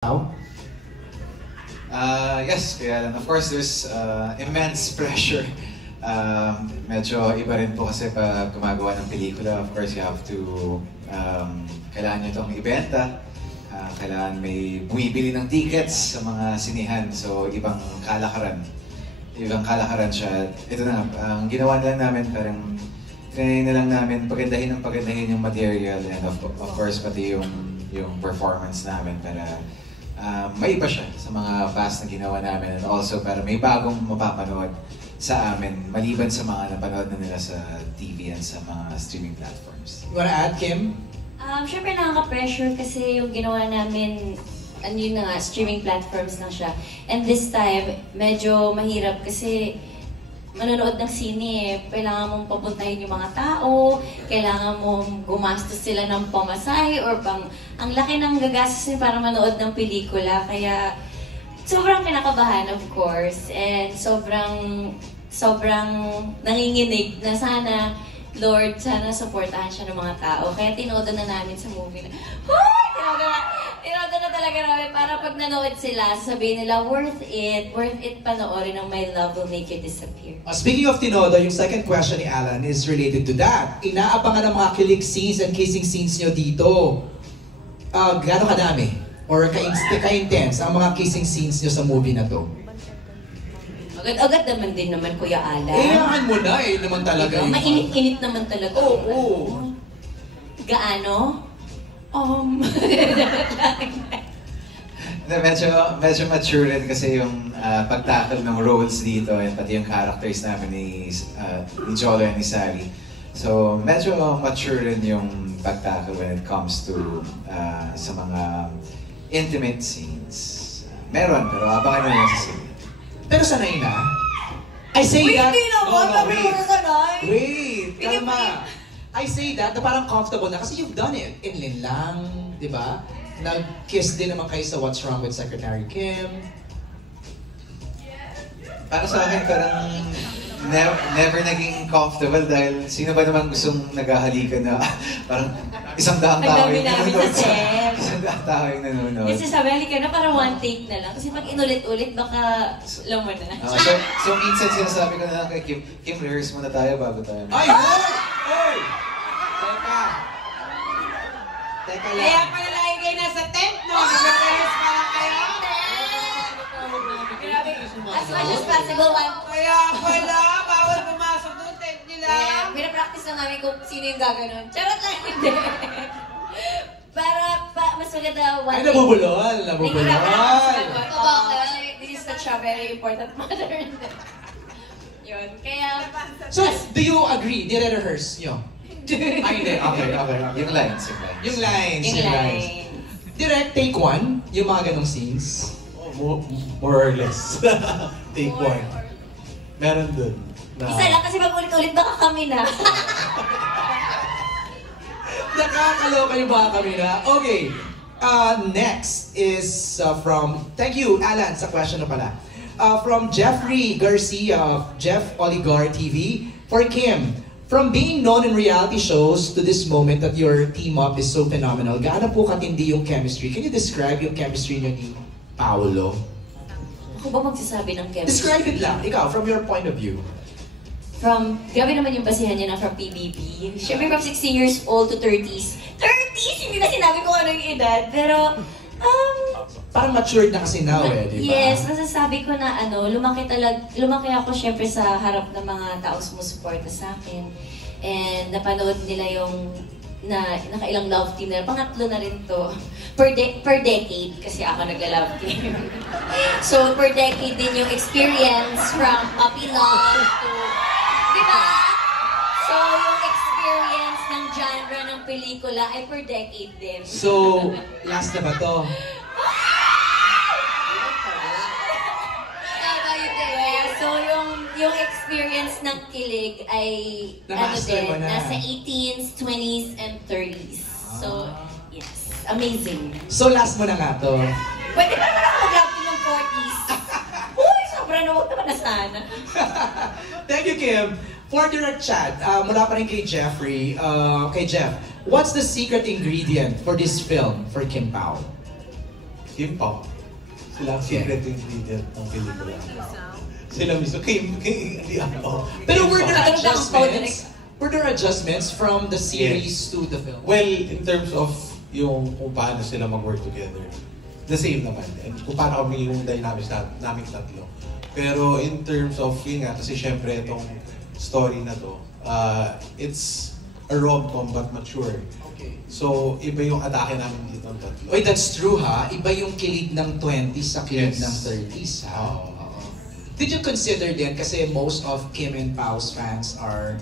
How? Yes, kaya lang. Of course, there's immense pressure. Medyo iba rin po kasi pag gumagawa ng pelikula, of course, you have to, kailangan nyo itong ibenta. Kailangan may bumibili ng tickets sa mga sinihan. So, ibang kalakaran. Ibang kalakaran siya. Ito na, ang ginawa na lang namin, parang trinay na lang namin pagandahin yung material and of course, pati yung performance namin para maiba siya sa mga past na ginawa namin and also para may bagong mapapanood sa amin maliban sa mga napanood na nila sa TV and sa mga streaming platforms. You wanna add, Kim? Siyempre nakaka-pressure kasi yung ginawa namin, yun na nga, streaming platforms na siya. And this time, medyo mahirap kasi manonood ng sine eh. Kailangan mong papuntahin yung mga tao, kailangan mong gumastos sila ng pamasahe or ang laki ng gagastos niya para manood ng pelikula. Kaya sobrang kinakabahan, of course, and sobrang nanginginig na sana, Lord, sana supportahan siya ng mga tao. Kaya tinodo na namin sa movie na, tinodo na talaga namin para pag nanood sila, sabihin nila, worth it panoorin ng My Love Will Make You Disappear. Speaking of tinodo, yung second question ni Alan is related to that. Inaabangan ang mga kilig scenes and kissing scenes nyo dito. Gaano kadami? Or ka-intense ang mga kissing scenes nyo sa movie na to? Agad-agad naman din naman, Kuya Alan. Iyahan mo na naman talaga yun. Mainit-init naman talaga. Oo. Gaano? Medyo mature rin kasi yung pagtackle ng roles dito and pati yung characters namin ni Jolo and ni Sally. So medyo mature rin yung pagtackle when it comes to sa mga intimate scenes. Meron, pero abangan na yun sa scene. Pero sanay na. I say that... Hindi naman, Wait, kalma. I say that na parang comfortable na kasi you've done it. In Linlang, di ba? Nag-kiss din naman kayo sa What's Wrong with Secretary Kim. Para sa akin, parang never naging comfortable dahil sino ba naman gustong naghahalikan na parang isang daang tao yung nanonood. Isang daang tao yung nanonood. Kasi sabi, halika na parang one take na lang. Kasi pag inulit-ulit, baka alam mo na. So minsan sinasabi ko na lang kay Kim, rehearse muna tayo bago tayo. Ay, hoy! Hoy! Teka lang. Kaya pala lagi kayo nasa tent, no? Nag-rehearse pa lang kayo? As much as possible, Kaya pala, bawal pumasok doon, tent nila. pinapractice na namin kung sino yung gaganon. Charot lang, hindi. Para mas maganda one Ay, take. nabubulol! This is such a very important matter. Yun, kaya... So, do you agree? Nire-rehearse nyo? Ay, hindi. Okay. Yung lines. Yung lines. Direct take one, yung mga ganong scenes. More or less. Take one. Meron dun. Isa lang kasi pag ulit-ulit baka kami na. Nakakaloka yung baka kami na. Okay. Next is from... Thank you, Alan, sa question na pala. From Jeffrey Garcia of Jeff Oligar TV. For Kim, from being known in reality shows to this moment that your team up is so phenomenal, gaano po katindi yung chemistry? Can you describe yung chemistry niyo ni Paolo? Ako ba magsasabi ng chemistry? Describe it lang, ikaw, from your point of view. Grabe naman yung basihan niya na from PBB. Siyempre from 16 years old to 30s. 30s! Hindi na sinabi ko ano yung edad. Pero, Parang matured na kasi now di ba? yes, nasasabi ko na lumaki ako siyempre sa harap ng mga tao sumusuporta sa akin. And napanood nila yung nakailang love team na pangatlo na rin to. Per decade kasi ako nagla-love team. So per decade din yung experience from puppy love to, di ba? So yung experience ng genre ng pelikula ay per decade din. So, last na ba to? So yung experience ng kilig ay nasa 18s, 20s, and 30s. So, yes, amazing. So, last mo na nga to. Pwede ba naman ako mag-love ng 40s? Uy, sobra na huwag naman na sana. Thank you, Kim. For direct chat, mula pa rin kay Jeffrey. Kay Jeff, what's the secret ingredient for this film for Kim Pao? Kim Pao. Sila ang secret ingredient ng pelikula. Sila mismo, hindi ako. Pero were there Pao. adjustments? Were there adjustments from the series to the film? Well, in terms of yung kung paano sila mag-work together, the same naman. And kung paano kami yung dynamics namin tatlo. Pero in terms of, yun nga, kasi syempre itong story na to, it's a rom-com but mature. Okay. So, iba yung atake namin dito ng tatlo. Wait, that's true ha? Iba yung kilig ng 20s sa kilig Yes. ng 30s ha? Oo. Did you consider din, kasi most of Kim and Pao's fans are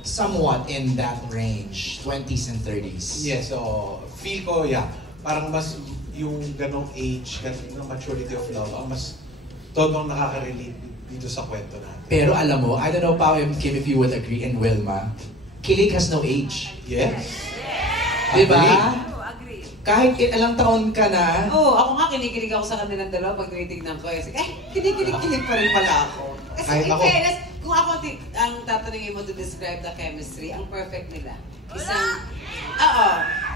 somewhat in that range, 20s and 30s. Yes, so feel ko, yeah, parang mas yung ganong age, ganong maturity of love, ang mas todong nakaka-relate dito sa kwento natin. Pero alam mo, I don't know Pao and Kim if you would agree, and Wilma, kilig has no age. Yes. Diba? Agree. Kahit ilang taon ka na, Oo, ako nga kinikilig ako sa kanilang dalawa pag tinitignan ko. Kasi, kinikilig pa rin pala ako. Kasi Kahit in ako. fairness, kung ako ang tatanungin mo to describe the chemistry, ang perfect nila.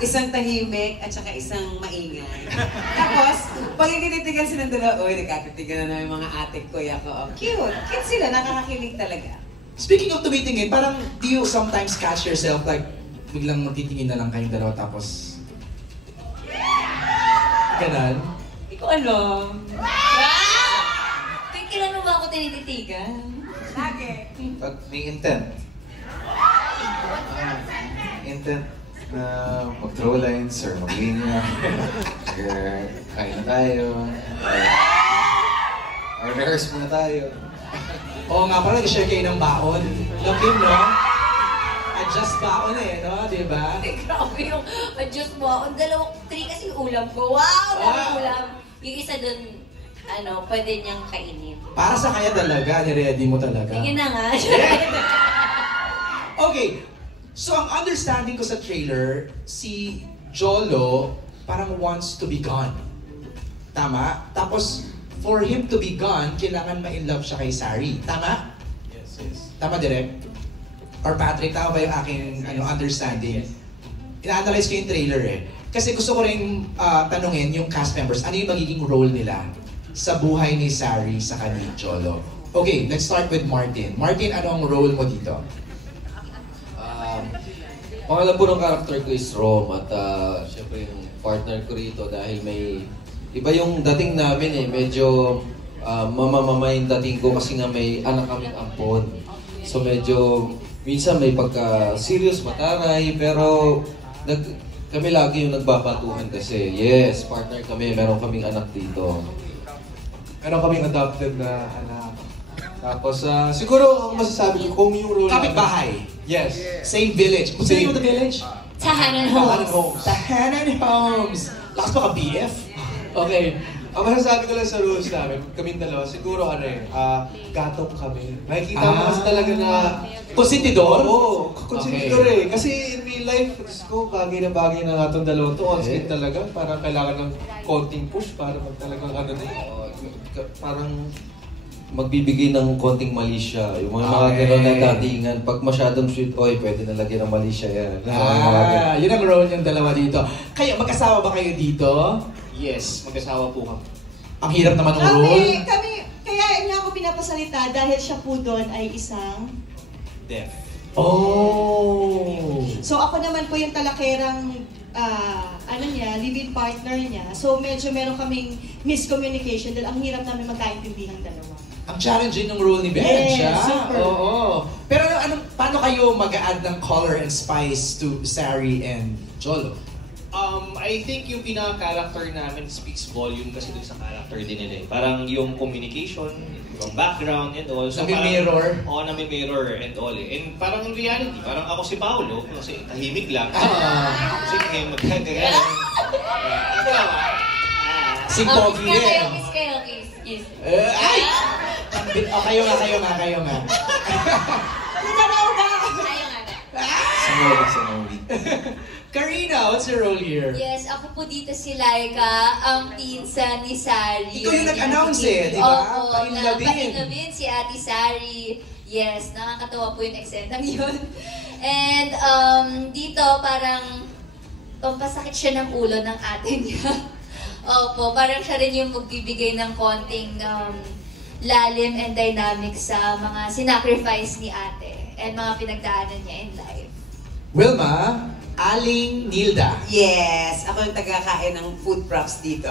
Isang tahimik at saka isang maingay. Tapos, pag ikinitigan silang dalawa, uy, nagkakatigan na naman yung mga atik ko, yako. Oh, cute. Cute sila, nakakakilig talaga. speaking of tumitingin, parang do you sometimes catch yourself like biglang magtitingin na lang kayong dalawa tapos ganon? Hindi ko alam. Kailan mo ba ako tinititigan? Lagi. Pag may intent. Intent na mag-throw lines or mag-linya. Or kain na tayo. Or rehearse muna tayo. Oo nga pala, nag-share kayo ng baon. No, Kim, no? Adjust baon eh, no? Di ba? Ay, grabe yung adjust mo. Ang 3 kasi yung ulam ko. Wow! Daming ulam. Yung isa dun, pwede niyang kainin. Para sa kanya talaga, niready mo talaga. Sige na nga. Okay, so ang understanding ko sa trailer, si Jolo parang wants to be gone. Tama? Tapos, for him to be gone, kailangan ma-inlove siya kay Sari. Tama? Yes, yes. Tama, Direk? Or Patrick, tama ba yung aking understanding? Ina-analyze ko yung trailer eh. Kasi gusto ko rin tanungin yung cast members, ano yung magiging role nila sa buhay ni Sari sa ni Jolo? Okay, let's start with Martin. Martin, ano ang role mo dito? Pangalan po ng character ko is Rom at syempre yung partner ko rito dahil may iba yung dating namin eh, medyo mamamama yung dating ko kasi nga may anak kaming ampon. So medyo minsan may pagka-serious, mataray, pero kami lagi yung nagbabatuhan kasi yes, partner kami, meron kaming anak dito. Meron kaming adopted na anak. Tapos, siguro ang masasabi ko kung yung role Kapit-bahay. Yes. Same village. What's the name of the village? Tahanan Tahanan Homes. Homes. Tahanan Homes. Lakas pa ka BF? Okay. Ang masasabi ko lang sa rules namin, kaming dalawa, siguro gatong kami. Makikita mo kasi talaga na... Konsentidor? Oo, konsentidor eh. Kasi in real life, ko, bagay na itong dalawang to. On-screen talaga. Parang kailangan ng konting push para talagang Parang magbibigay ng konting mali siya. Yung mga gano'n na datingan. Pag masyadong sweet, pwede na lagyan ng mali siya yan. Yun ang role niyong dalawa dito. Kayo, mag-asawa ba kayo dito? Yes, mag-asawa po kami. Ang hirap naman ng role. Kaya niya ako pinapasalita dahil siya po doon ay isang... Deaf. Oh! So ako naman po yung talakerang live-in partner niya. So medyo meron kaming miscommunication dahil ang hirap namin magkaintindihan dalawa. Ang challenging ng role ni Ben, Yes, siya. super. Oo. Pero paano kayo mag-add ng color and spice to Sari and Jolo? I think yung pinaka-character namin speaks volume kasi dun sa character din nila eh. Parang yung communication, yung background and all. So Nami-mirror? Oo, nami-mirror and all eh. And parang in reality, parang ako si Paolo, kasi tahimik lang. Kasi magkagaya. Si Pogi Kiss rin. kayo, kiss. Ay! Kayo nga. Ayaw nga na. Sa movie. Karina, what's your role here? Yes, ako po dito si Laika, ang pinsan ni Sari. Ikaw yung nag-announce eh, di ba? Oo, Painlabin. painlabin si Ate Sari. Yes, nakakatawa po yung eksentang yun. And dito parang pampasakit siya ng ulo ng ate niya. Opo, parang siya rin yung magbibigay ng konting lalim and dynamic sa mga sinacrifice ni ate and mga pinagdaanan niya in life. Wilma, Aling Nilda. Yes, ako yung taga-kain ng food props dito.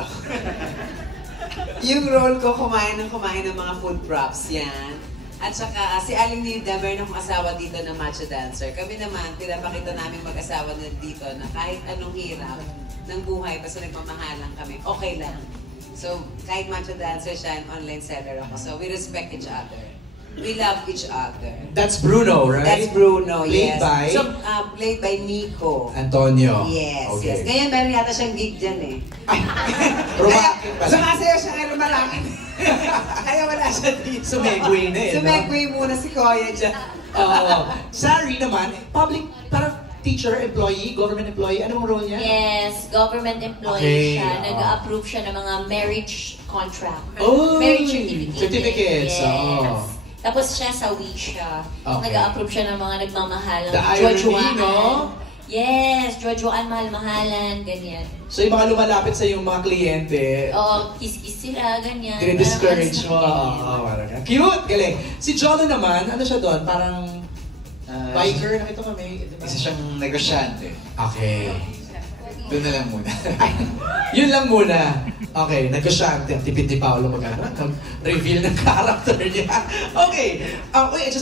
Yung role ko, kumain ng mga food props, yan. At saka, si Aling Nilda, meron akong asawa dito na macho dancer. Kami naman, pinapakita namin mag-asawa na dito na kahit anong hirap ng buhay, basta nagmamahalan kami, okay lang. So, kahit macho dancer siya, online seller ako. So, we respect each other. We love each other. That's Bruno, right? That's Bruno, Played yes. by? So, played by Nico. Antonio. Yes, Okay. yes. Ngayon, meron yata siyang gig dyan eh. Romantic pala. Sumasayaw siya kay Lumalaki. Kaya wala siya dito. Sumegway na eh, no? Sumegway muna si Koya dyan. Sari naman, public, parang teacher, employee, government employee. Anong role niya? Yes, government employee Okay, siya. oo. Nag-approve siya ng mga marriage contract. Oh, Marriage certificate. certificates, Yes. oo. Tapos siya sa Wisha. Okay. Nag-approve siya ng mga nagmamahalang The irony, no? Yes, jojoan, mahal-mahalan, ganyan. So yung mga lumalapit sa yung mga kliyente, Oo, kiss-kiss sila, ganyan. dire-discourage mo. Parang Parang ganun. Cute! Galing. Si Jolo naman, ano siya doon? Parang biker, nakita kami. Isa siyang negosyante. Okay. Doon na lang muna. Yun lang muna. Okay, negosyante. Ang tipid ni Paolo mag-reveal ng character niya. Okay. Wait,